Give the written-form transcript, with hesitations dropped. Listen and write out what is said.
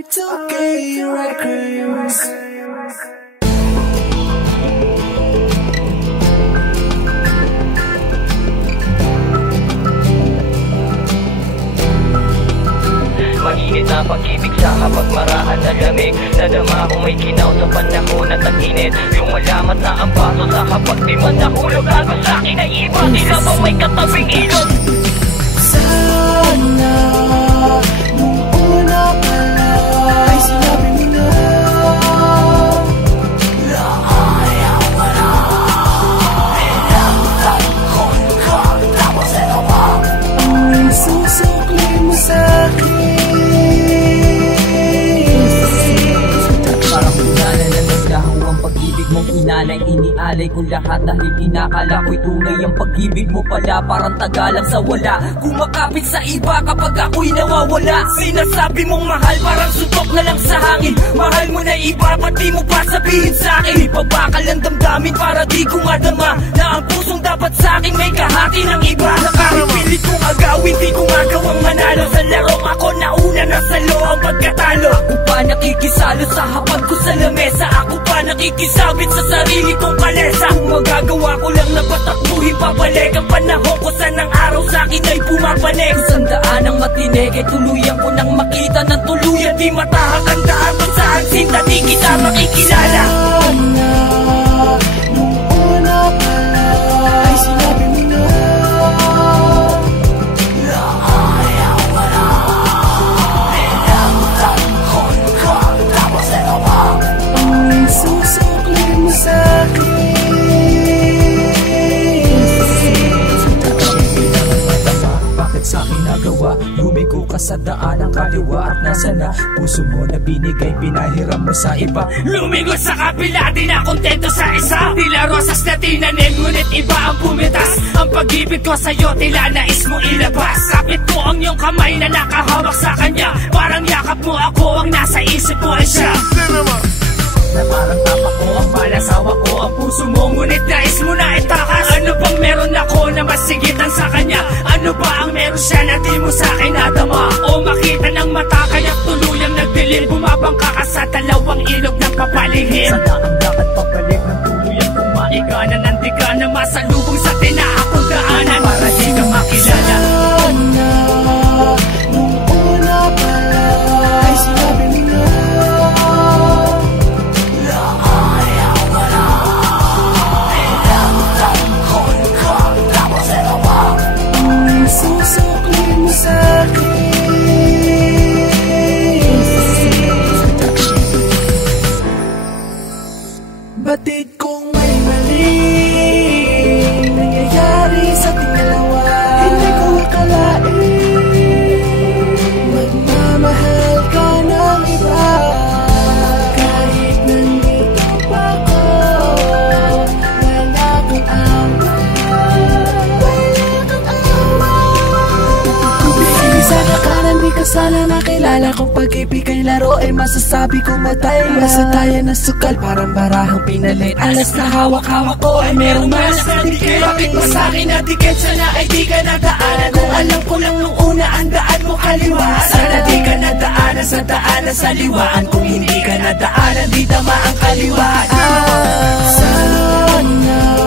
Y2K Records. Mainit na pag-ibig sa kapagmarahan na lamig. Nadama kung may kinaw sa panahon na tag-init. Yung malamat na ang baso sa kapag di man nahulog. Ako sa'kin ay iba, tila ba may katabing ilog. Sana nung una pa lang ay sinabi mo na ayaw mo na. Pinagtanggol ka, tapos ito pa ang isusukli mo sa'kin. Parang punana na naglaho ang pag-ibig mong inalay. Inialay ko lahat dahil inakala ko'y tunay ang pag-ibig mo pala. Parang tagalang sa wala, kumakapit sa iba kapag ako'y nawawala. Sinasabi mong mahal, parang suntok na lang sa hangin. Mahal mo na iba, pati mo pa sabihin sa'kin. Ipabakal ang damdamin para di ko madama na ang pusong dapat sa'kin may kahati ng iba. Nakakapilit kong agawin, di ko magawang manalo sa laro. Ako nauna na salo ang pagkatalo. Ako pa nakikisalo sa hapag ko sa lamesa. Ako pa nakikisabit sa sarili kong kalesa. Kung magagawa ko lang na patakbuhin pabalik ang panahon ko sa ng araw sa'kin ay pumapanik. Sandaan ang matinig ay tuluyan ko nang makita ng tuluyan. Di matahak ang daan kung saan sinta di kita makikilala. Sana nung una pa lang ay sinabi mo na ayaw mo na. Pinagtanggol ka, tapos ito pa ang isusukli mo sa'kin. Bakit sa'kin nagawa? Lumiko ka sa daan ng kaliwa at nasa na puso mo na binigay, pinahiram mo sa iba. Lumigo sa kapila, di na kontento sa isa. Tila rosas na tinanim, ngunit iba ang pumitas. Ang pag-ibig ko sa'yo, tila nais mo ilabas. Kapit ko ang iyong kamay na nakahawak sa kanya. Parang yakap mo ako, ang nasa isip mo ay siya. Na parang tapak ko ang palasawa ko ang puso mo, ngunit nais mo na itakas. Ano bang meron ako na masigitan sa kanya? Ano ba ang meron siya na di mo sa'kin nadama? O makita ng mata kaya't tuluyang nagdilim. Bumabangka ka sa dalawang ilog ng papalihim. Sana ang lakad pabalik ng tuluyang Ikaw na nanti ka na masalubong sa tinaakong daanan para di ka makilala. Sana nung una pa lang ay sinabi mo na ayaw mo na. Pinagtanggol ka, tapos ito pa ang isusukli mo sa'kin. Batid kong may maling nangyayari sa ating dalawa. Hindi ko akalain magmamahal ka ng iba. Kahit nandito pa ako, wala kang awa. Wala kang awa. Sa nakanan di ka sana nakilala. Kung pag-ibig ay laro ay masasabi kong matay. Basta tayo na sukal parang barahang pinalit. Alas na hawak-hawak ko ay merong malas na dikit. Bakit ba sa'kin na dikit? Sana ay di ka nadaanan. Kung alam ko lang nung una ang daan mo kaliwa. Sana di ka nadaanan sa daanan sa liwaan. Kung hindi ka nadaanan di tama ang kaliwaan. Sana